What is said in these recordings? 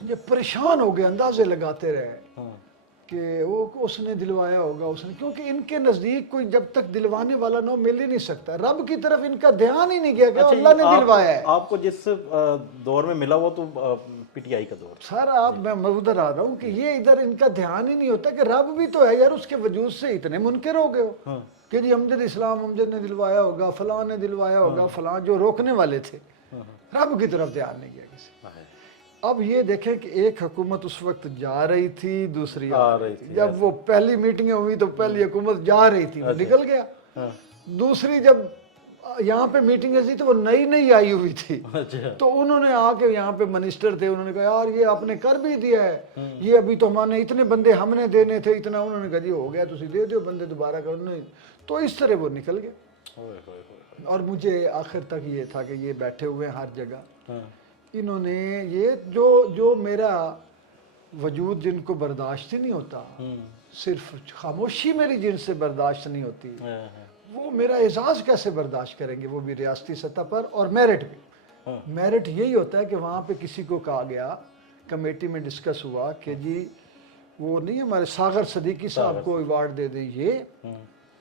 یہ پریشان ہو گئے, اندازے لگاتے رہے ہاں کہ وہ اس نے دلوایا ہوگا, اس نے, کیونکہ ان کے نزدیک کوئی جب تک دلوانے والا نہ مل ہی نہیں سکتا. رب کی طرف ان کا دھیان ہی نہیں گیا کہ اللہ نے دلوایا ہے. آپ کو جس دور میں ملا وہ تو پی ٹی آئی کا دور. سر آپ میں ادھر آ رہا ہوں کہ یہ ادھر ان کا دھیان ہی نہیں ہوتا کہ رب بھی تو ہے یار, اس کے وجود سے اتنے منکر ہو گئے ہو کہ جی امجد اسلام امجد نے دلوایا ہوگا, فلاں نے دلوایا ہوگا, فلاں جو روکنے والے تھے. رب کی طرف دھیان نہیں گیا کسی. اب یہ دیکھیں کہ ایک حکومت اس وقت جا رہی تھی, دوسری آ رہی تھی. جب وہ پہلی میٹنگیں ہوئی تو پہلی حکومت جا رہی تھی, وہ نکل گیا. دوسری جب یہاں پہ میٹنگیں تھی تو وہ نئی نئی آئی ہوئی تھی, تو انہوں نے آ کے یہاں پہ منسٹر تھے, انہوں نے کہا یار یہ آپ نے کر بھی دیا ہے, یہ ابھی تو ہمارے اتنے بندے ہم نے دینے تھے اتنا. انہوں نے کہا جی ہو گیا, تسی دے دیو بندے دوبارہ کر. تو اس طرح وہ نکل گئے. اور مجھے آخر تک یہ تھا کہ یہ بیٹھے ہوئے ہیں ہر جگہ, انہوں نے یہ جو میرا وجود جن کو برداشت ہی نہیں ہوتا, صرف خاموشی میری جن سے برداشت نہیں ہوتی, وہ میرا اعزاز کیسے برداشت کریں گے, وہ بھی ریاستی سطح پر. اور میرٹ بھی, میرٹ یہی ہوتا ہے کہ وہاں پہ کسی کو کہا گیا, کمیٹی میں ڈسکس ہوا کہ جی وہ نہیں ہمارے ساغر صدیقی صاحب کو ایوارڈ دے دیجئے,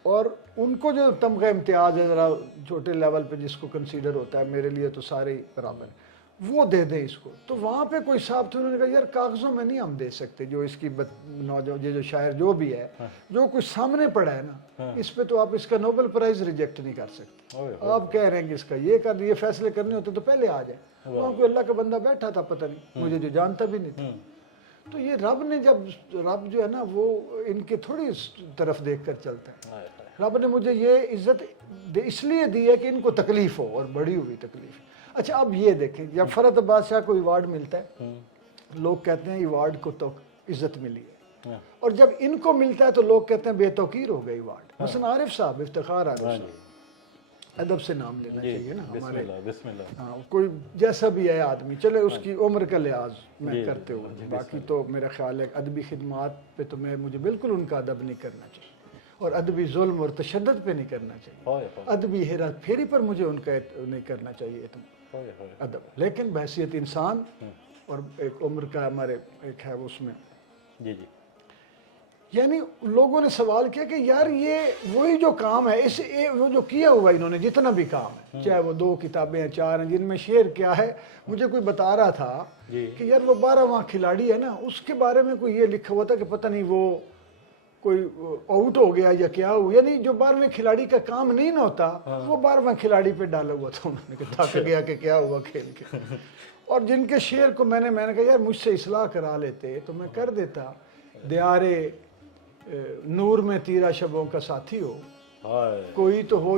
اور ان کو جو تمغہ امتیاز ہے ذرا چھوٹے لیول پہ جس کو کنسیڈر ہوتا ہے, میرے لیے تو سارے برابر ہیں, وہ دے دیں اس کو. تو وہاں پہ کوئی صاحب تھے, انہوں نے کہا یار کاغذوں میں نہیں ہم دے سکتے, جو اس کی نوجوان یہ جو شاعر جو بھی ہے, جو کچھ سامنے پڑا ہے نا, اس پہ تو آپ اس کا نوبل پرائز ریجیکٹ نہیں کر سکتے. آپ کہہ رہے ہیں کہ اس کا یہ کر, یہ فیصلے کرنے ہوتے تو پہلے آ جائے. وہاں کوئی اللہ کا بندہ بیٹھا تھا, پتہ نہیں, مجھے جو جانتا بھی نہیں تھا. تو یہ رب نے رب جو ہے نا وہ ان کے تھوڑی طرف دیکھ کر چلتا ہے. رب نے مجھے یہ عزت اس لیے دی ہے کہ ان کو تکلیف ہو, اور بڑی ہوئی تکلیف. اچھا اب یہ دیکھیں, جب فرحت عباس شاہ کو ایوارڈ ملتا ہے, لوگ کہتے ہیں ایوارڈ کو تو عزت ملی ہے, اور جب ان کو ملتا ہے تو لوگ کہتے ہیں بے توقیر ہو گئی ایوارڈ. مثلا عارف صاحب, افتخار عارف صاحب, ادب سے نام لینا چاہیے نا ہمارے, ہاں کوئی جیسا بھی ہے آدمی, چلے اس کی عمر کا لحاظ میں کرتے ہوئے, باقی تو میرا خیال ہے ادبی خدمات پہ تو مجھے بالکل ان کا ادب نہیں کرنا چاہیے, اور ادبی ظلم اور تشدد پہ نہیں کرنا چاہیے, ادبی ہیرا پھیری پر مجھے ان کا نہیں کرنا چاہیے ادب. لیکن بحیثیت انسان اور ایک عمر کا ہمارے ایک ہے اس میں, جی جی, یعنی لوگوں نے سوال کیا کہ یار یہ وہی جو کام ہے, اس وہ جو کیا ہوا انہوں نے جتنا بھی کام ہے, چاہے وہ 2 کتابیں ہیں 4 ہیں جن میں شعر کیا ہے, مجھے کوئی بتا رہا تھا کہ یار وہ 12واں کھلاڑی ہے نا, اس کے بارے میں کوئی یہ لکھا ہوا تھا کہ پتہ نہیں وہ کوئی آؤٹ ہو گیا یا کیا ہوا, یعنی جو 12ویں کھلاڑی کا کام نہیں نہ ہوتا وہ 12واں کھلاڑی پہ ڈالا ہوا تھا. انہوں نے کہا تھک گیا کہ کیا ہوا کھیل کے. اور جن کے شعر کو میں نے کہا یار مجھ سے اصلاح کرا لیتے تو میں کر دیتا. دیارے نور میں تیرا شبوں کا ساتھی ہو, کوئی تو ہو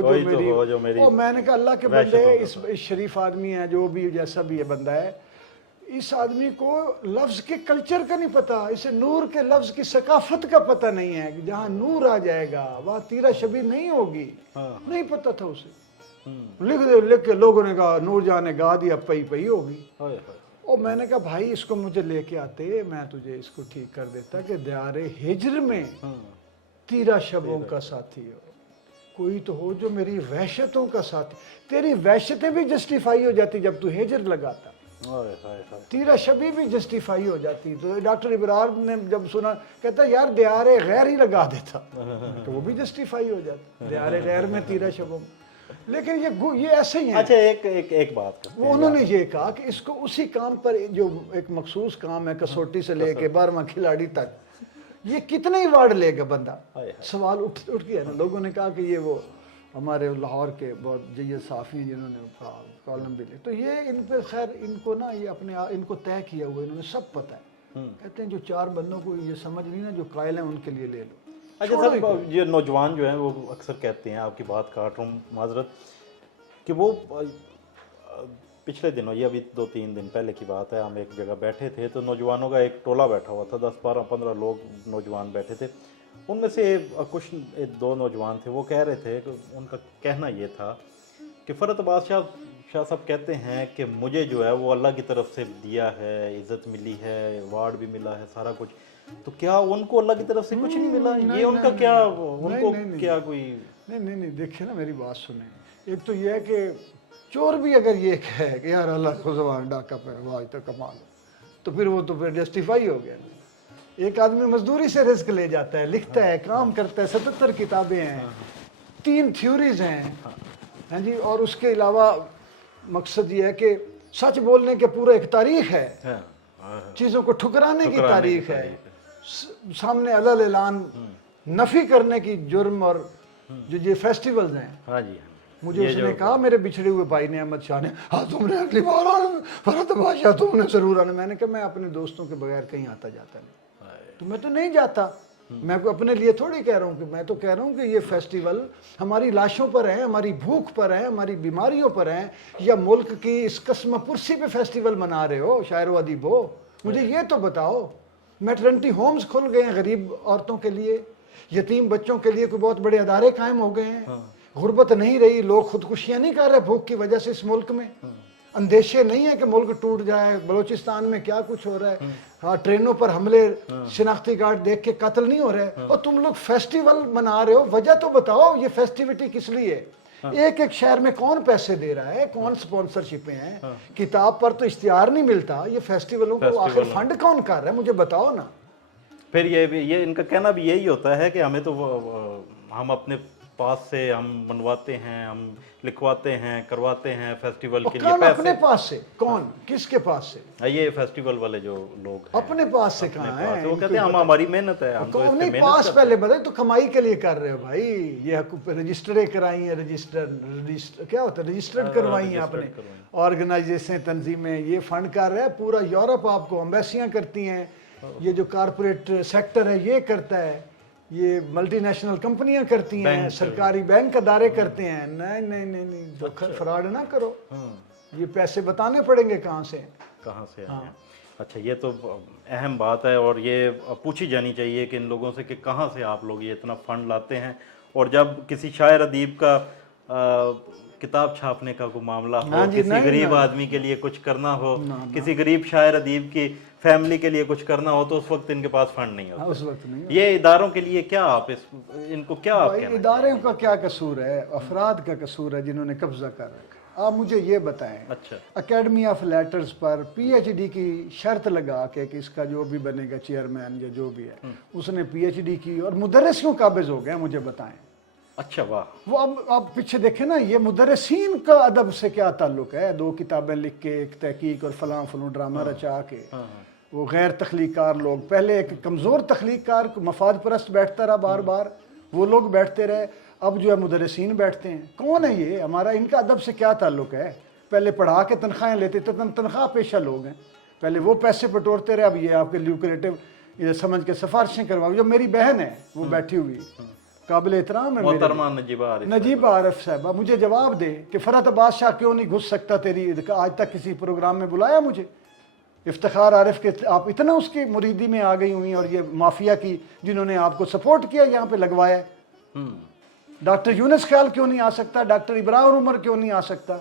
جو میری. اور میں نے کہا اللہ کے بندے, اس شریف آدمی ہے جو بھی جیسا بھی یہ بندہ ہے, اس آدمی کو لفظ کے کلچر کا نہیں پتا, اسے نور کے لفظ کی ثقافت کا پتہ نہیں ہے کہ جہاں نور آ جائے گا وہاں تیرا شبی نہیں ہوگی. نہیں پتا تھا اسے, لکھ کے لوگوں نے کہا نور جہاں نے گا دیا پئی پئی ہوگی. اور میں نے کہا بھائی اس کو مجھے لے کے آتے, میں تجھے اس کو ٹھیک کر دیتا کہ دیار ہجر میں تیرا شبوں کا ساتھی ہو, کوئی تو ہو جو میری وحشتوں کا ساتھی. تیری وحشتیں بھی جسٹیفائی ہو جاتی جب تو ہجر لگاتا, تیرا شبی بھی جسٹیفائی ہو جاتی. تو ڈاکٹر ابرار نے جب سنا کہتا یار دیار غیر ہی لگا دیتا, تو وہ بھی جسٹیفائی ہو جاتا, دیار غیر میں تیرا شبوں. لیکن یہ ایسے ہی ہیں. اچھا ایک بات, وہ انہوں نے یہ کہا کہ اس کو اسی کام پر جو ایک مخصوص کام ہے, کسوٹی سے لے کے 12واں کھلاڑی تک, یہ کتنے ایوارڈ لے گا بندہ. سوال اٹھ گیا نا. لوگوں نے کہا کہ یہ وہ ہمارے لاہور کے بہت جید صحافی ہیں جنہوں نے کالم بھی لے, تو یہ ان پہ خیر ان کو نا یہ اپنے ان کو طے کیا ہوا, انہوں نے سب پتہ ہے. کہتے ہیں جو 4 بندوں کو یہ سمجھ نہیں نا جو قائل ہیں ان کے لیے لے لو. اچھا صاحب, یہ نوجوان جو ہیں وہ اکثر کہتے ہیں, آپ کی بات کاٹ رہا ہوں معذرت, کہ وہ پچھلے دنوں, یہ ابھی 2-3 دن پہلے کی بات ہے, ہم ایک جگہ بیٹھے تھے تو نوجوانوں کا ایک ٹولہ بیٹھا ہوا تھا, 10-12-15 لوگ نوجوان بیٹھے تھے. ان میں سے کچھ 2 نوجوان تھے, وہ کہہ رہے تھے کہ ان کا کہنا یہ تھا کہ فرحت عباس شاہ صاحب کہتے ہیں کہ مجھے جو ہے وہ اللہ کی طرف سے دیا ہے, عزت ملی ہے, ایوارڈ بھی ملا ہے, سارا کچھ, تو کیا ان کو اللہ کی طرف سے کچھ نہیں ملا؟ یہ ان کا کیا, ان کو کیا کوئی نہیں دیکھیں نا میری بات سنیں. ایک تو یہ ہے کہ چور بھی اگر یہ کہے کہ یار اللہ کو زبان ڈاکہ پہ واہ تو کمال, تو پھر جسٹیفائی ہو گیا. ایک آدمی مزدوری سے رزق لے جاتا ہے, لکھتا ہے, کام کرتا ہے, 77 کتابیں ہیں, 3 تھیوریز ہیں, ہاں جی, اور اس کے علاوہ مقصد یہ ہے کہ سچ بولنے کے پورا ایک تاریخ ہے, چیزوں کو ٹھکرانے کی تاریخ ہے, سامنے علل اعلان نفی کرنے کی جرم, اور جو یہ فیسٹیولز ہیں. مجھے اس نے کہا, میرے بچھڑے ہوئے بھائی نے, احمد شاہ نے, ہاں تم نے اگلی بار آنا, فرحت بادشاہ تم نے ضرور آنا. میں نے کہا میں اپنے دوستوں کے بغیر کہیں آتا جاتا نہیں, تو میں تو نہیں جاتا. میں اپنے لیے تھوڑی کہہ رہا ہوں, کہ میں تو کہہ رہا ہوں کہ یہ فیسٹیول ہماری لاشوں پر ہیں, ہماری بھوک پر ہیں, ہماری بیماریوں پر ہیں, یا ملک کی اس قسم پرسی پہ فیسٹیول منا رہے ہو شاعر و ادیب ہو. مجھے یہ تو بتاؤ. میٹرنٹی ہومز کھل گئے ہیں غریب عورتوں کے لیے, یتیم بچوں کے لیے کوئی بہت بڑے ادارے قائم ہو گئے ہیں, غربت نہیں رہی, لوگ خودکشیاں نہیں کر رہے بھوک کی وجہ سے اس ملک میں, اندیشے نہیں ہیں کہ ملک ٹوٹ جائے. بلوچستان میں کیا کچھ ہو رہا ہے, ہاں ٹرینوں پر حملے, شناختی کارڈ دیکھ کے قتل نہیں ہو رہے, اور تم لوگ فیسٹیول منا رہے ہو. وجہ تو بتاؤ, یہ فیسٹیوٹی کس لیے؟ ایک ایک شہر میں کون پیسے دے رہا ہے, کون سپانسرشپیں ہیں؟ کتاب پر تو اشتہار نہیں ملتا, یہ فیسٹیولوں کو آخر فنڈ کون کر رہا ہے؟ مجھے بتاؤ نا. پھر یہ ان کا کہنا بھی یہی ہوتا ہے کہ ہمیں تو ہم اپنے پاس سے ہم منواتے ہیں, ہم لکھواتے ہیں, کرواتے ہیں فیسٹیول کے لیے پیسے. اپنے پاس سے کون, کس کے پاس سے؟ یہ فیسٹیول والے جو لوگ ہیں اپنے پاس سے کہاں ہیں؟ وہ کہتے ہیں ہماری محنت ہے, ہم تو اس پہ محنت پاس پہلے بتائیں, تو کمائی کے لیے کر رہے ہو بھائی. یہ رجسٹریں کرائی ہیں, رجسٹر کیا ہوتا ہے, رجسٹرڈ کروائی ہیں آپ نے, آرگنائزیشن تنظیمیں, یہ فنڈ کر رہا ہے. پورا یورپ آپ کو امبیسیاں کرتی ہیں, یہ جو کارپوریٹ سیکٹر ہے یہ کرتا ہے, یہ ملٹی نیشنل کمپنیاں کرتی ہیں, سرکاری بینک ادارے کرتے ہیں. نہیں نہیں نہیں نہیں, فراڈ نہ کرو. یہ پیسے بتانے پڑیں گے کہاں سے آئے ہیں. اچھا, یہ تو اہم بات ہے, اور یہ پوچھی جانی چاہیے کہ ان لوگوں سے کہ کہاں سے آپ لوگ یہ اتنا فنڈ لاتے ہیں. اور جب کسی شاعر ادیب کا کتاب چھاپنے کا کوئی معاملہ ہو, کسی غریب آدمی کے لیے کچھ کرنا ہو, کسی غریب شاعر ادیب کی فیملی کے لیے کچھ کرنا ہو, تو اس وقت ان کے پاس فنڈ نہیں ہوتا. اس وقت نہیں. یہ اداروں کے لیے کیا آپ ان کو کیا آپ کہنا؟ اداروں کا کیا قصور ہے؟ افراد کا قصور ہے جنہوں نے قبضہ کر رکھا. آپ مجھے یہ بتائیں, اچھا, اکیڈمی آف لیٹرز پر پی ایچ ڈی کی شرط لگا کے کہ اس کا جو بھی بنے گا چیئرمین یا جو بھی ہے, اس نے پی ایچ ڈی کی, اور مدرس کیوں قابض ہو گئے مجھے بتائیں. اچھا, واہ. وہ اب آپ پیچھے دیکھیں نا, یہ مدرسین کا ادب سے کیا تعلق ہے؟ 2 کتابیں لکھ کے, ایک تحقیق اور فلاں ڈرامہ رچا کے, وہ غیر تخلیق کار لوگ. پہلے ایک کمزور تخلیق کار مفاد پرست بیٹھتا رہا, بار بار وہ لوگ بیٹھتے رہے, اب جو ہے مدرسین بیٹھتے ہیں. کون ہے یہ؟ ہمارا ان کا ادب سے کیا تعلق ہے؟ پہلے پڑھا کے تنخواہیں لیتے تھے, تنخواہ پیشہ لوگ ہیں, پہلے وہ پیسے بٹورتے رہے, اب یہ آپ کے لیوکریٹو یہ سمجھ کے سفارشیں کرواؤ. جو میری بہن ہے وہ بیٹھی ہوئی, قابل احترام ہے, محترمہ نجیبہ عارف صاحبہ, مجھے جواب دے کہ فرحت بادشاہ کیوں نہیں گھس سکتا تیری, آج تک کسی پروگرام میں بلایا مجھے. افتخار عارف کے آپ اتنا اس کی مریدی میں آ گئی ہوئی, اور یہ مافیا کی جنہوں نے آپ کو سپورٹ کیا یہاں پہ لگوایا. ڈاکٹر یونس خیال کیوں نہیں آ سکتا؟ ڈاکٹر ابراہیم عمر کیوں نہیں آ سکتا؟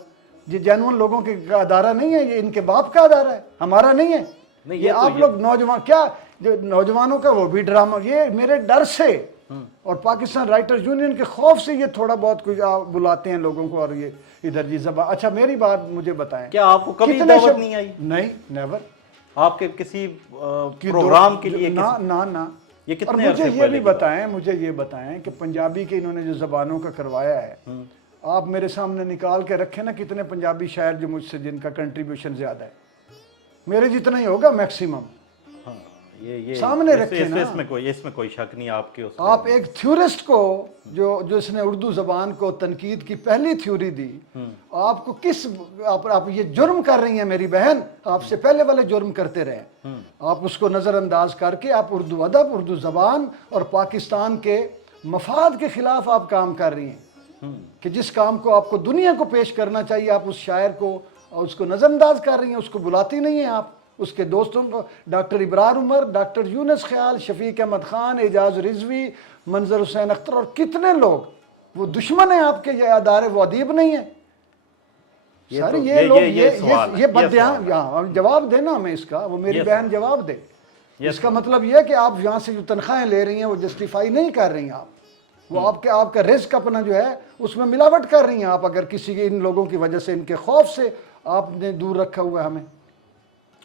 یہ جینون لوگوں کے ادارہ نہیں ہے, یہ ان کے باپ کا ادارہ ہے, ہمارا نہیں ہے. یہ آپ لوگ نوجوان, کیا جو نوجوانوں کا وہ بھی ڈرامہ, یہ میرے ڈر سے اور پاکستان رائٹرز یونین کے خوف سے یہ تھوڑا بہت کچھ بلاتے ہیں لوگوں کو, اور یہ ادھر جی زبان. اچھا, میری بات مجھے بتائیں, کیا آپ کو کبھی دعوت نہیں آئی؟ نہیں, نیور. آپ کے کسی پروگرام کے لیے؟ نہ. اور مجھے یہ بھی بتائیں, مجھے یہ بتائیں کہ پنجابی کے انہوں نے جو زبانوں کا کروایا ہے, آپ میرے سامنے نکال کے رکھیں نا کتنے پنجابی شاعر جو مجھ سے جن کا کنٹریبیوشن زیادہ ہے, میرے جتنا ہی ہوگا میکسیمم. سامنے رکھے نا, اس میں کوئی شک نہیں آپ کے. آپ ایک تھیورسٹ کو جو اس نے اردو زبان کو تنقید کی پہلی تھیوری دی, آپ کو کس آپ یہ جرم کر رہی ہیں میری بہن, آپ سے پہلے والے جرم کرتے رہے, آپ اس کو نظر انداز کر کے آپ اردو ادب, اردو زبان اور پاکستان کے مفاد کے خلاف آپ کام کر رہی ہیں, کہ جس کام کو آپ کو دنیا کو پیش کرنا چاہیے آپ اس شاعر کو اور اس کو نظر انداز کر رہی ہیں, اس کو بلاتی نہیں ہیں آپ. اس کے دوستوں کو, ڈاکٹر ابرار عمر, ڈاکٹر یونس خیال, شفیق احمد خان, اعجاز رضوی, منظر حسین اختر, اور کتنے لوگ وہ دشمن ہیں آپ کے, یہ ادارے وہ ادیب نہیں ہیں. سر یہ لوگ یہ بدیاں, جواب دینا ہمیں اس کا, وہ میری بہن جواب دے. اس کا مطلب یہ ہے کہ آپ یہاں سے جو تنخواہیں لے رہی ہیں وہ جسٹیفائی نہیں کر رہی ہیں آپ, وہ آپ کا رزق اپنا جو ہے اس میں ملاوٹ کر رہی ہیں آپ, اگر کسی ان لوگوں کی وجہ سے, ان کے خوف سے آپ نے دور رکھا ہوا ہے ہمیں.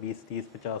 20, 30, 50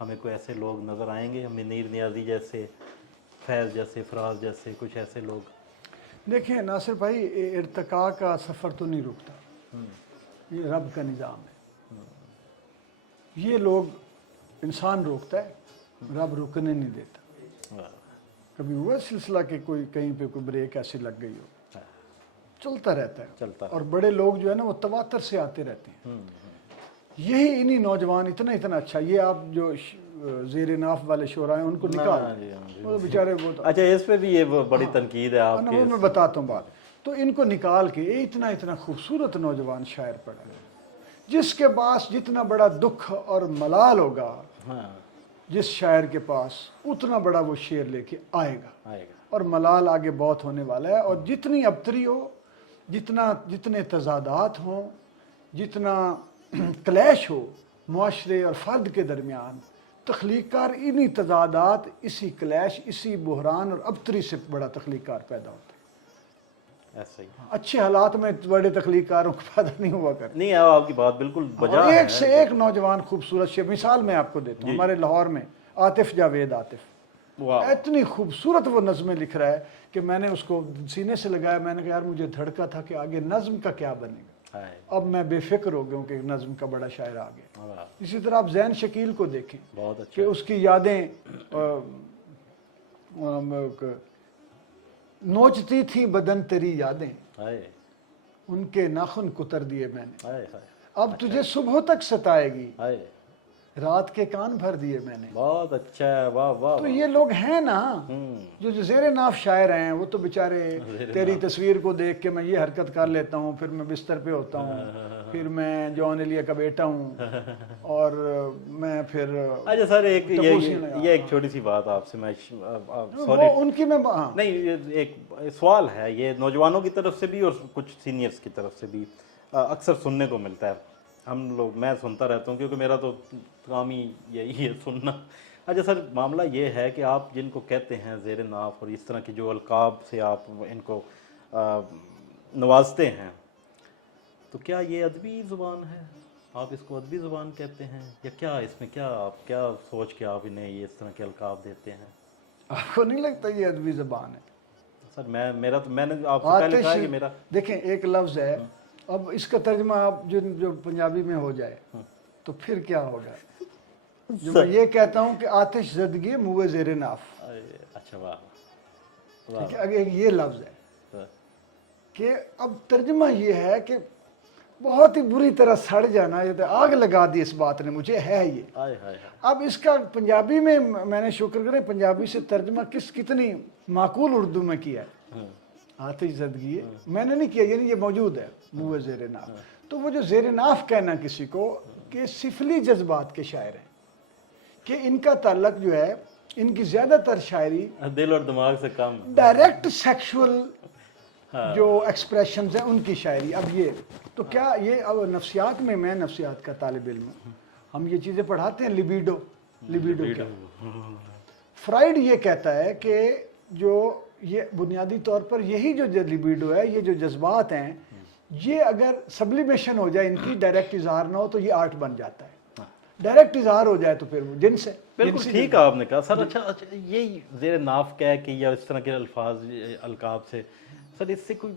ہمیں کوئی ایسے لوگ نظر آئیں گے، منیر نیازی جیسے، فیض جیسے، فراز جیسے، کچھ ایسے لوگ؟ دیکھیں ناصر بھائی، ارتقاء کا سفر تو نہیں رکتا، یہ رب کا نظام ہے۔ یہ لوگ انسان روکتا ہے، رب رکنے نہیں دیتا۔ کبھی ہوا سلسلہ کہ کوئی کہیں پہ کوئی بریک ایسی لگ گئی ہو؟ چلتا رہتا ہے، چلتا اور بڑے لوگ جو ہے نا وہ تواتر سے آتے رہتے ہیں۔ یہی انہی نوجوان اتنا اچھا، یہ آپ جو زیر ناف والے شعراء ہیں ان کو نکال دیں، وہ بیچارے وہ تو اچھا، اس پہ بھی یہ بڑی تنقید ہے آپ وہ میں بتاتا ہوں بات، تو ان کو نکال کے یہ اتنا خوبصورت نوجوان شاعر پڑا ہے، جس کے پاس جتنا بڑا دکھ اور ملال ہوگا جس شاعر کے پاس، اتنا بڑا وہ شعر لے کے آئے گا، اور ملال آگے بہت ہونے والا ہے۔ اور جتنی ابتری ہو، جتنے تضادات ہوں، جتنا کلیش ہو معاشرے اور فرد کے درمیان، تخلیق کار انہی تضادات، اسی کلیش، اسی بحران اور ابتری سے بڑا تخلیق کار پیدا ہوتا ہے۔ ایسا ہی اچھے حالات میں بڑے تخلیق کاروں کو پیدا نہیں ہوا کرتے۔ نہیں، آپ کی بات بالکل بجا ہے۔ ایک سے ایک نوجوان خوبصورت شعر، مثال میں آپ کو دیتا ہوں، ہمارے لاہور میں عاطف جاوید، عاطف اتنی خوبصورت وہ نظمیں لکھ رہا ہے کہ میں نے اس کو سینے سے لگایا، میں نے کہا یار مجھے دھڑکا تھا کہ آگے نظم کا کیا بنے گا، اب میں بے فکر ہو گیا ہوں کہ نظم کا بڑا شاعر آ گیا۔ اسی طرح آپ زین شکیل کو دیکھیں کہ اس کی یادیں نوچتی تھی بدن تیری یادیں، ان کے ناخن کتر دیے میں نے، اب تجھے صبح تک ستائے گی، رات کے کان بھر دیے میں نے۔ بہت اچھا ہے، واہ واہ۔ تو یہ لوگ ہیں نا جو زیر ناف شاعر ہیں، وہ تو بیچارے تیری تصویر کو دیکھ کے میں یہ حرکت کر لیتا ہوں، پھر میں بستر پہ ہوتا ہوں، پھر میں جون ایلیا کا بیٹا ہوں، اور میں پھر اچھا سر، یہ ایک چھوٹی سی بات آپ سے میں وہ ان کی میں نہیں، ایک سوال ہے، یہ نوجوانوں کی طرف سے بھی اور کچھ سینئرز کی طرف سے بھی اکثر سننے کو ملتا ہے، ہم لوگ، میں سنتا رہتا ہوں کیونکہ میرا تو کام ہی یہی ہے سننا۔ اچھا سر، معاملہ یہ ہے کہ آپ جن کو کہتے ہیں زیر ناف اور اس طرح کی جو القاب سے آپ ان کو نوازتے ہیں، تو کیا یہ ادبی زبان ہے؟ آپ اس کو ادبی زبان کہتے ہیں یا کیا؟ اس میں کیا سوچ کے آپ انہیں یہ اس طرح کے القاب دیتے ہیں؟ آپ کو نہیں لگتا یہ ادبی زبان ہے؟ سر میں نے آپ سے پہلے کہا کہ میرا، دیکھیں ایک لفظ ہے، اب اس کا ترجمہ آپ جو پنجابی میں ہو جائے تو پھر کیا ہوگا؟ جو میں یہ کہتا ہوں کہ آتش زدگی موئے زیر ناف، اچھا واہ، اگر یہ لفظ ہے کہ اب ترجمہ یہ ہے کہ بہت ہی بری طرح سڑ جانا، یہ آگ لگا دی اس بات نے مجھے، ہے یہ۔ اب اس کا پنجابی میں نے شکر کرے پنجابی سے ترجمہ کتنی معقول اردو میں کیا ہے، آتش زدگی ہے، میں نے نہیں کیا، یعنی یہ موجود ہے موئے زیر ناف۔ تو وہ جو زیر ناف کہنا کسی کو کہ سفلی جذبات کے شاعر ہیں، کہ ان کا تعلق جو ہے، ان کی زیادہ تر شاعری دل اور دماغ سے کم، ڈائریکٹ سیکشول جو ایکسپریشنز ہیں ان کی شاعری۔ اب یہ تو کیا یہ اب نفسیات میں نفسیات کا طالب علم ہوں، ہم یہ چیزیں پڑھاتے ہیں، لیبیڈو کیا؟ فرائیڈ یہ کہتا ہے کہ جو یہ بنیادی طور پر یہی جو لیبیڈو ہے، یہ جو جذبات ہیں، یہ اگر سبلیمیشن ہو جائے، ان کی ڈائریکٹ اظہار نہ ہو تو یہ آرٹ بن جاتا ہے، ڈائریکٹ اظہار ہو جائے تو پھر وہ جنس ہے۔ بالکل ٹھیک آپ نے کہا سر۔ اچھا، یہ زیر ناف کہہ کے یا اس طرح کے الفاظ القاب سے، سر اس سے کوئی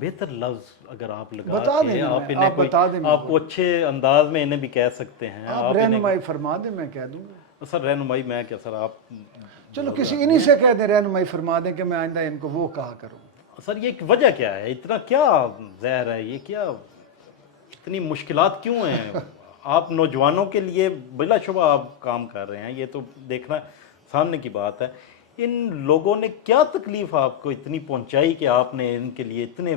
بہتر لفظ اگر آپ لگا کے آپ کو اچھے انداز میں انہیں بھی کہہ سکتے ہیں، آپ رہنمائی فرما دیں، میں کہہ دوں گا۔ سر رہنمائی میں کیا سر، آپ چلو کسی انہی سے کہہ دیں رہنمائی فرما دیں کہ میں آئندہ ان کو وہ کہا کروں۔ سر یہ وجہ کیا ہے، اتنا کیا زہر ہے، یہ کیا اتنی مشکلات کیوں ہیں؟ آپ نوجوانوں کے لیے بلا شبہ آپ کام کر رہے ہیں، یہ تو دیکھنا سامنے کی بات ہے، ان لوگوں نے کیا تکلیف آپ کو اتنی پہنچائی کہ آپ نے ان کے لیے اتنے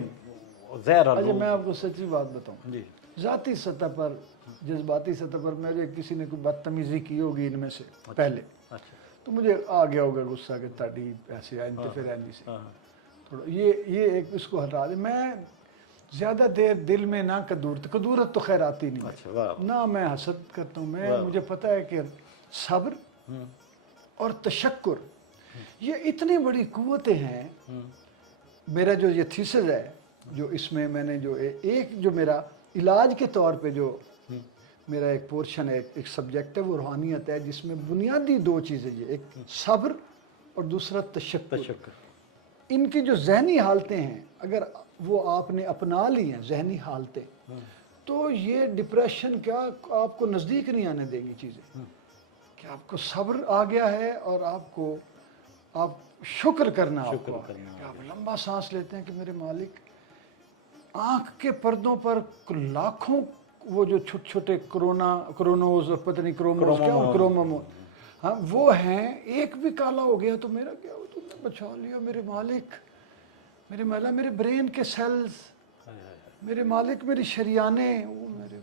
زہر؟ اچھا میں آپ کو سچی بات بتاؤں جی، ذاتی سطح پر، جذباتی سطح پر میرے کسی نے کوئی بدتمیزی کی ہوگی ان میں سے پہلے، تو مجھے آ گیا ہوگا غصہ کہ تاڑی ایسے انتفرینی سے تھوڑا یہ ایک اس کو ہٹا دے۔ میں زیادہ دیر دل میں نہ کدورت تو خیر آتی نہیں، نہ میں حسد کرتا ہوں، مجھے پتہ ہے کہ صبر اور تشکر یہ اتنی بڑی قوتیں ہیں۔ میرا جو یہ تھیسز ہے، جو اس میں نے جو ایک جو میرا علاج کے طور پہ جو میرا ایک پورشن ہے، ایک سبجیکٹ ہے وہ روحانیت ہے، جس میں بنیادی دو چیزیں یہ، ایک صبر اور دوسرا تشکر۔ ان کی جو ذہنی حالتیں ہیں اگر وہ آپ نے اپنا لی ہیں ذہنی حالتیں، تو یہ ڈپریشن کیا آپ کو نزدیک نہیں آنے دیں گی چیزیں، کہ آپ کو صبر آ گیا ہے اور آپ شکر کرنا آپ کو آ گیا، کہ آپ لمبا سانس لیتے ہیں کہ میرے مالک، آنکھ کے پردوں پر لاکھوں وہ جو چھوٹے چھوٹے کرونوز اور پتہ نہیں کروموز ہاں وہ ہیں، ایک بھی کالا ہو گیا تو میرا کیا ہو، تم نے بچا لیا میرے مالک، میرے مولا، میرے برین کے سیلز، میرے مالک، میری شریانیں، وہ میرے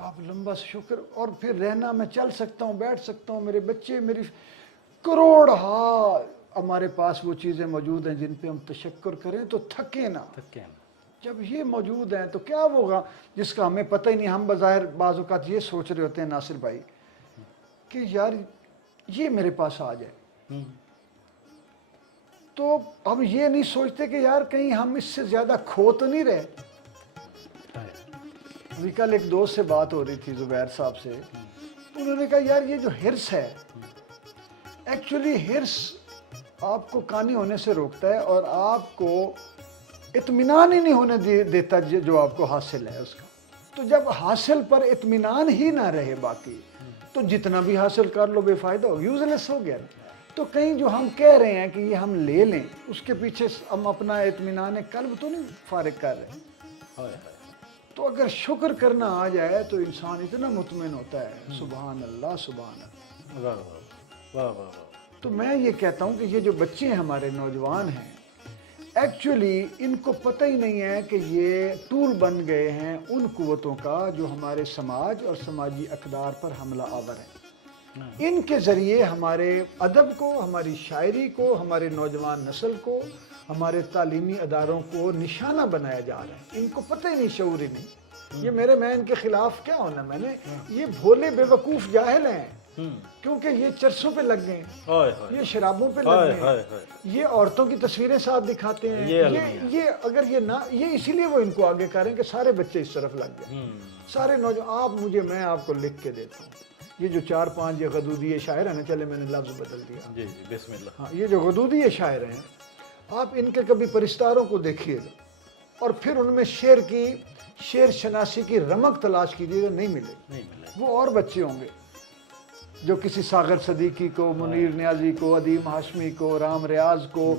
آپ لمبا شکر، اور پھر رہنا، میں چل سکتا ہوں، بیٹھ سکتا ہوں، میرے بچے، میری کروڑ ہمارے پاس وہ چیزیں موجود ہیں جن پہ ہم تشکر کریں تو تھکیں نہ۔ جب یہ موجود ہیں تو کیا ہوگا جس کا ہمیں پتہ ہی نہیں، ہم بظاہر بعض اوقات یہ سوچ رہے ہوتے ہیں ناصر بھائی کہ یار یہ میرے پاس آ جائے، تو ہم یہ نہیں سوچتے کہ یار کہیں ہم اس سے زیادہ کھو تو نہیں رہے۔ ابھی کل ایک دوست سے بات ہو رہی تھی، زبیر صاحب سے، انہوں نے کہا یار یہ جو حرص ہے، ایکچولی حرص آپ کو کانی ہونے سے روکتا ہے اور آپ کو اطمینان ہی نہیں ہونے دیتا جو آپ کو حاصل ہے اس کا۔ تو جب حاصل پر اطمینان ہی نہ رہے باقی، تو جتنا بھی حاصل کر لو بے فائدہ ہو، یوز لیس ہو گیا۔ تو کہیں جو ہم کہہ رہے ہیں کہ یہ ہم لے لیں، اس کے پیچھے ہم اپنا اطمینان قلب تو نہیں فارغ کر رہے۔ تو اگر شکر کرنا آ جائے تو انسان اتنا مطمئن ہوتا ہے، سبحان اللہ سبحان اللہ۔ واہ واہ واہ واہ واہ۔ تو میں یہ کہتا ہوں کہ یہ جو بچے ہیں ہمارے نوجوان ہیں، ایکچولی ان کو پتہ ہی نہیں ہے کہ یہ ٹول بن گئے ہیں ان قوتوں کا جو ہمارے سماج اور سماجی اقدار پر حملہ آور ہیں۔ ان کے ذریعے ہمارے ادب کو، ہماری شاعری کو، ہمارے نوجوان نسل کو، ہمارے تعلیمی اداروں کو نشانہ بنایا جا رہا ہے۔ ان کو پتہ ہی نہیں، شعور ہی نہیں۔ میں ان کے خلاف کیا ہونا، میں نے یہ بھولے بے وقوف جاہل ہیں، کیونکہ یہ چرسوں پہ لگ گئے ہیں، یہ شرابوں پہ لگ گئے ہیں، یہ عورتوں کی تصویریں ساتھ دکھاتے ہیں، یہ اگر یہ نہ، یہ اسی لیے وہ ان کو آگے کریں کہ سارے بچے اس طرف لگ گئے، سارے نوجوان۔ میں آپ کو لکھ کے دیتا ہوں، یہ جو 4-5 یہ غدودی شاعر ہیں نا، چلے میں نے لفظ بدل دیا، جی بسم اللہ۔ ہاں، یہ جو غدودی شاعر ہیں، آپ ان کے کبھی پرستاروں کو دیکھیے گا اور پھر ان میں شعر شناسی کی رمق تلاش کیجیے گا، نہیں ملے۔ وہ اور بچے ہوں گے جو کسی ساغر صدیقی کو، منیر نیازی کو، ادیم ہاشمی کو، رام ریاض کو،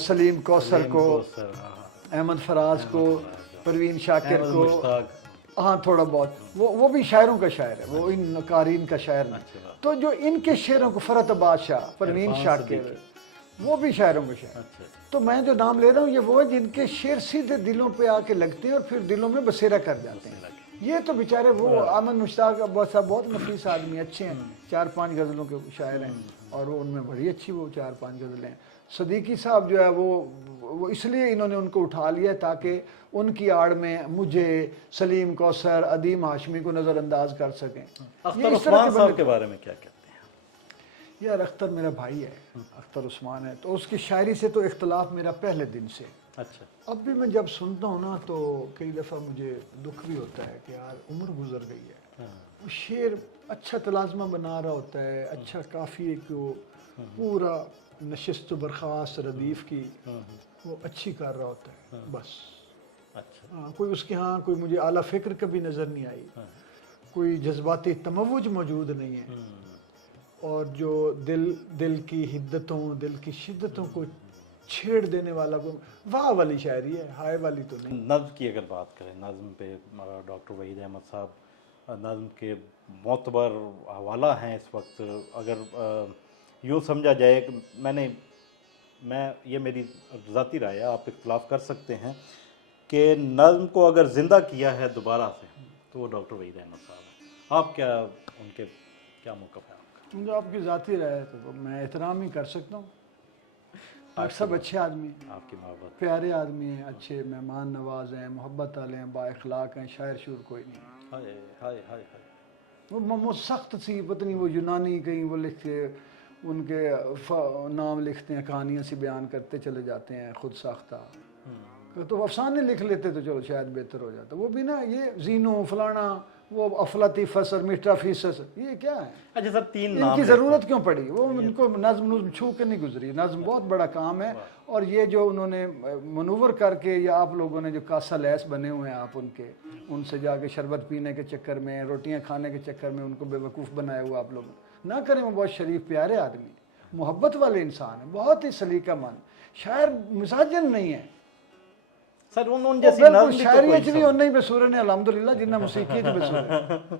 سلیم کوثر کو، احمد فراز کو، پروین شاکر کو، ہاں تھوڑا بہت، وہ بھی شاعروں کا شاعر ہے، وہ ان قارئین کا شاعر نہیں۔ تو جو ان کے شعروں کو، فرت بادشاہ، پروین شاکر، وہ بھی شاعروں کا شاعر۔ تو میں جو نام لے رہا ہوں یہ وہ ہے جن کے شعر سیدھے دلوں پہ آ کے لگتے ہیں اور پھر دلوں میں بسیرا کر جاتے ہیں۔ یہ تو بیچارے وہ امن مشتاق صاحب بہت نفیس آدمی، اچھے ہیں، 4-5 غزلوں کے شاعر ہیں اور وہ ان میں بڑی اچھی وہ 4-5 غزلیں ہیں۔ صدیقی صاحب جو ہے وہ اس لیے انہوں نے ان کو اٹھا لیا تاکہ ان کی آڑ میں مجھے، سلیم کوثر، ادیم ہاشمی کو نظر انداز کر سکیں۔ اختر عثمان صاحب کے بارے میں کیا کہتے ہیں؟ یار اختر میرا بھائی ہے، اختر عثمان ہے، تو اس کی شاعری سے تو اختلاف میرا پہلے دن سے۔ اچھا۔ اب بھی میں جب سنتا ہوں نا تو کئی دفعہ مجھے دکھ بھی ہوتا ہے کہ یار عمر گزر گئی ہے۔ وہ شعر اچھا تلازمہ بنا رہا ہوتا ہے، اچھا قافیے کو پورا نشست و برخاست ردیف کی وہ اچھی کر رہا ہوتا ہے، بس۔ اچھا۔ کوئی اس کے ہاں کوئی مجھے اعلیٰ فکر کبھی نظر نہیں آئی، کوئی جذباتی تموج موجود نہیں ہے، اور جو دل کی حدتوں، دل کی شدتوں کو چھیڑ دینے والا کو واہ والی شاعری ہے، ہائے والی تو نہیں۔ نظم کی اگر بات کریں، نظم پہ ڈاکٹر وحید احمد صاحب نظم کے معتبر حوالہ ہیں اس وقت۔ اگر یوں سمجھا جائے کہ یہ میری ذاتی رائے ہے، آپ اختلاف کر سکتے ہیں، کہ نظم کو اگر زندہ کیا ہے دوبارہ سے تو وہ ڈاکٹر وحید احمد صاحب ہیں۔ آپ کیا، ان کے کیا موقف ہے آپ کا؟ مجھے آپ کی ذاتی رائے ہے تو میں احترام ہی کر سکتا ہوں۔ آپ سب اچھے آدمی ہیں، آپ کی محبت، پیارے آدمی ہیں، اچھے مہمان نواز ہیں، محبت والے ہیں، با اخلاق ہیں، شاعر شور کوئی نہیں۔ ہائے ہائے ہائے ہائے۔ وہ سخت سی پتہ نہیں، وہ یونانی کہیں وہ لکھتے، ان کے نام لکھتے ہیں، کہانیاں سی بیان کرتے چلے جاتے ہیں، خود ساختہ۔ تو افسانے لکھ لیتے تو چلو شاید بہتر ہو جاتا. وہ بھی نا یہ زینو فلانا وہ افلاطیفس اور میٹافیسس یہ کیا ہے؟ اچھا سر تین ان نام کی ضرورت کیوں پڑی؟ وہ ان کو نظم چھو کے نہیں گزری. نظم بہت بڑا کام ہے. اور یہ جو انہوں نے منور کر کے یا آپ لوگوں نے جو کاسا لیس بنے ہوئے ہیں آپ ان سے جا کے شربت پینے کے چکر میں روٹیاں کھانے کے چکر میں ان کو بے وقوف بنایا ہوا آپ لوگ نہ کریں. وہ بہت شریف پیارے آدمی محبت والے انسان ہیں بہت ہی سلیقہ مند. شاعر مزاجن نہیں ہے سر ان جیسی بالکل نظم بھی تو شاعری کوئی بھی انہیں بسورے نے الحمدللہ جنہ موسیقی تھی بسورے.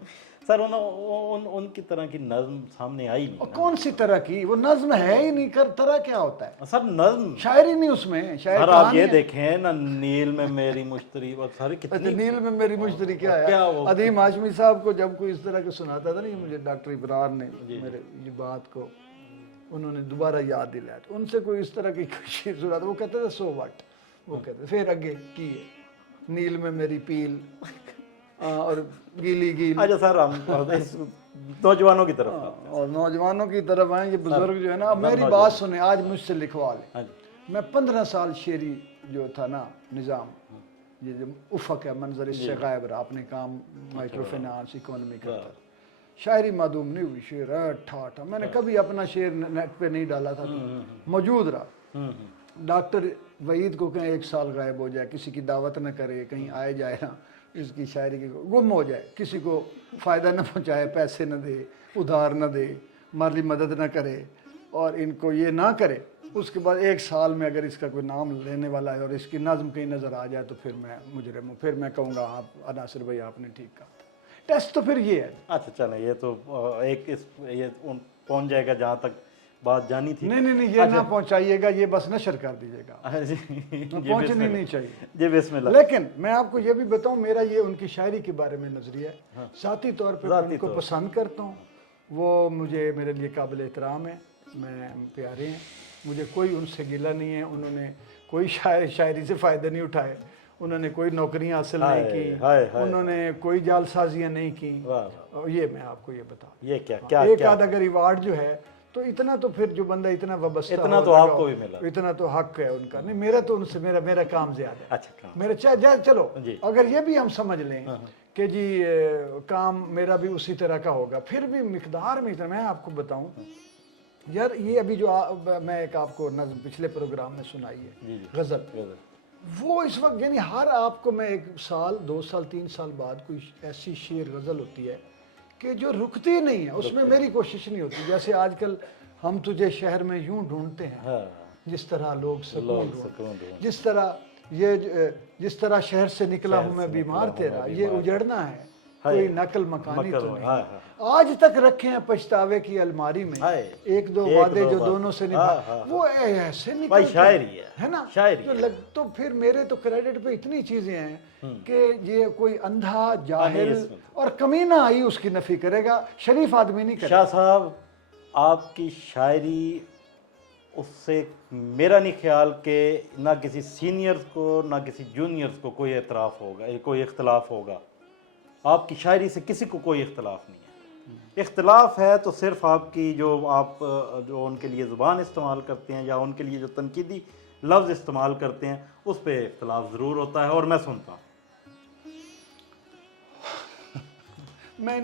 سر ان کی طرح کی نظم سامنے آئی نہیں. کون سی طرح کی؟ وہ نظم ہے ہی نہیں. کر طرح کیا ہوتا ہے سر نظم شاعری نہیں اس میں. سر آپ یہ دیکھیں نا نیل میں میری مشتری اور سارے کتنی نیل میں میری مشتری کیا ہے. عدیم ہاشمی صاحب کو جب کوئی اس طرح کے سناتا تھا نا مجھے ڈاکٹر ابرار نے میرے یہ بات کو انہوں نے دوبارہ یاد دلایا. ان سے کوئی اس طرح کی شعر سناتا وہ کہتے تھے سو واٹ. وہ کہتے پھر آگے کی نیل میں میری پیل اور گیلی گیل. اچھا سر ہم نوجوانوں کی طرف اور نوجوانوں کی طرف آئیں. یہ بزرگ جو ہے نا اب میری بات سنیں آج مجھ سے لکھوا لیں. میں 15 سال شعری جو تھا نا نظام یہ جو افق ہے منظر اس سے غائب رہا. اپنے کام مائکرو فائنانس اکانومی کرتا شاعری معدوم نہیں ہوئی. شعر ٹھاٹھا میں نے کبھی اپنا شعر نیٹ پہ نہیں ڈالا تھا موجود رہا. ڈاکٹر وحید کو کہیں 1 سال غائب ہو جائے کسی کی دعوت نہ کرے کہیں آئے جائے نا اس کی شاعری کی گم ہو جائے کسی کو فائدہ نہ پہنچائے پیسے نہ دے ادھار نہ دے مالی مدد نہ کرے اور ان کو یہ نہ کرے. اس کے بعد 1 سال میں اگر اس کا کوئی نام لینے والا ہے اور اس کی نظم کہیں نظر آ جائے تو پھر میں مجرم ہوں. پھر میں کہوں گا آپ ناصر بھائی آپ نے ٹھیک کہا. ٹیسٹ تو پھر یہ ہے. اچھا چلیں یہ تو ایک یہ پہنچ جائے گا جہاں تک بات جانی تھی. نہیں یہ نہ پہنچائیے گا یہ بس نشر کر دیجیے گا. پہنچنی نہیں چاہیے. جی بسم اللہ. لیکن میں آپ کو یہ بھی بتاؤں میرا یہ ان کی شاعری کے بارے میں نظریہ ہے. ذاتی طور پہ ان کو پسند کرتا ہوں. وہ مجھے میرے لیے قابل احترام ہے. میں پیارے ہیں. مجھے کوئی ان سے گلہ نہیں ہے. انہوں نے کوئی شاعری سے فائدہ نہیں اٹھائے. انہوں نے کوئی نوکریاں حاصل نہیں کی. انہوں نے کوئی جال سازیاں نہیں کی. یہ میں آپ کو یہ بتاؤں. یہ کیا ایک آدھ اگر ایوارڈ جو ہے تو اتنا تو پھر جو بندہ اتنا وابستہ اتنا تو آپ کو بھی ملا. اتنا تو حق ہے ان کا. نہیں میرا تو ان سے میرا کام زیادہ ہے. اچھا میرا چلو اگر یہ بھی ہم سمجھ لیں کہ جی کام میرا بھی اسی طرح کا ہوگا پھر بھی مقدار میں اتنا. میں آپ کو بتاؤں یار یہ ابھی جو میں ایک آپ کو نظم پچھلے پروگرام میں سنائی ہے غزل وہ اس وقت یعنی ہر آپ کو میں 1 سال 2 سال 3 سال بعد کوئی ایسی شعر غزل ہوتی ہے کہ جو رکتی نہیں ہے. اس میں میری کوشش نہیں ہوتی. جیسے آج کل ہم تجھے شہر میں یوں ڈھونڈتے ہیں جس طرح لوگ سکون ڈھونڈتے. جس طرح شہر سے نکلا ہوں میں بیمار تیرا یہ اجڑنا ہے کوئی نقل مکانی تو نہیں. آج تک رکھے ہیں پچھتاوے کی الماری میں 1-2 وعدے جو دونوں سے نبھائے وہ ایسے نکلتے ہے نا. تو پھر میرے تو کریڈٹ پہ اتنی چیزیں ہیں کہ یہ کوئی اندھا جاہل اور کمینہ آئی اس کی نفی کرے گا. شریف آدمی نہیں کرے گا. شاہ صاحب آپ کی شاعری اس سے میرا نہیں خیال کہ نہ کسی سینئرز کو نہ کسی جونیئرز کو کوئی اعتراف ہوگا کوئی اختلاف ہوگا. آپ کی شاعری سے کسی کو کوئی اختلاف نہیں ہے. اختلاف ہے تو صرف آپ کی جو ان کے لیے زبان استعمال کرتے ہیں یا ان کے لیے جو تنقیدی لفظ استعمال کرتے ہیں اس پہ اختلاف ضرور ہوتا ہے اور میں سنتا ہوں. میں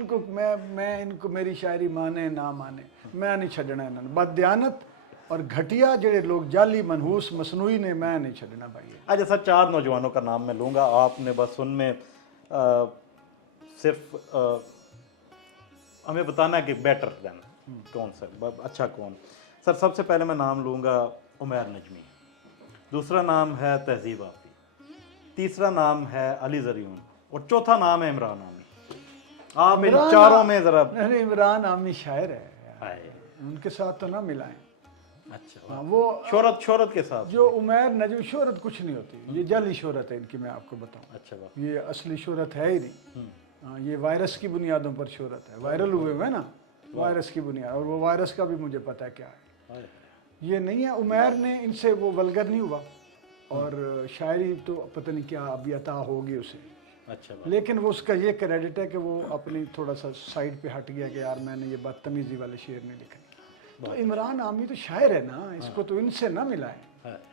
ان کو میری شاعری مانے نہ مانے میں نہیں چھڈنا انہوں نے. بددیانت اور گھٹیا جڑے لوگ جعلی منحوس مصنوعی نے میں نہیں چھڈنا بھائی. اچھا سر 4 نوجوانوں کا نام میں لوں گا. آپ نے بس ان میں صرف ہمیں بتانا ہے کہ بیٹر دین کون سا اچھا کون. سر سب سے پہلے میں نام لوں گا عمیر نجمی. دوسرا نام ہے تہذیب آفی. تیسرا نام ہے علی زریون اور چوتھا نام ہے عمران عامی. آپ ان چاروں میں ذرا. عمران عامی شاعر ہے ان کے ساتھ تو نہ ملائیں. اچھا وہ شہرت کے ساتھ جو عمیر نجم شہرت کچھ نہیں ہوتی. یہ جعلی شہرت ہے ان کی. میں آپ کو بتاؤں اچھا یہ اصلی شہرت ہے ہی نہیں. یہ وائرس کی بنیادوں پر شہرت ہے. وائرل ہوئے نا وائرس کی بنیاد. اور وہ وائرس کا بھی مجھے پتا ہے کیا ہے. یہ نہیں ہے. عمیر نے ان سے وہ ولگر نہیں ہوا اور شاعری تو پتہ نہیں کیا ابھی عطا ہوگی اسے. اچھا لیکن وہ اس کا یہ کریڈٹ ہے کہ وہ اپنی تھوڑا سا سائڈ پہ ہٹ گیا کہ یار میں نے یہ بدتمیزی والے شعر نہیں لکھے. تو عمران عامی تو شاعر ہے نا. اس کو تو ان سے نہ ملائیں.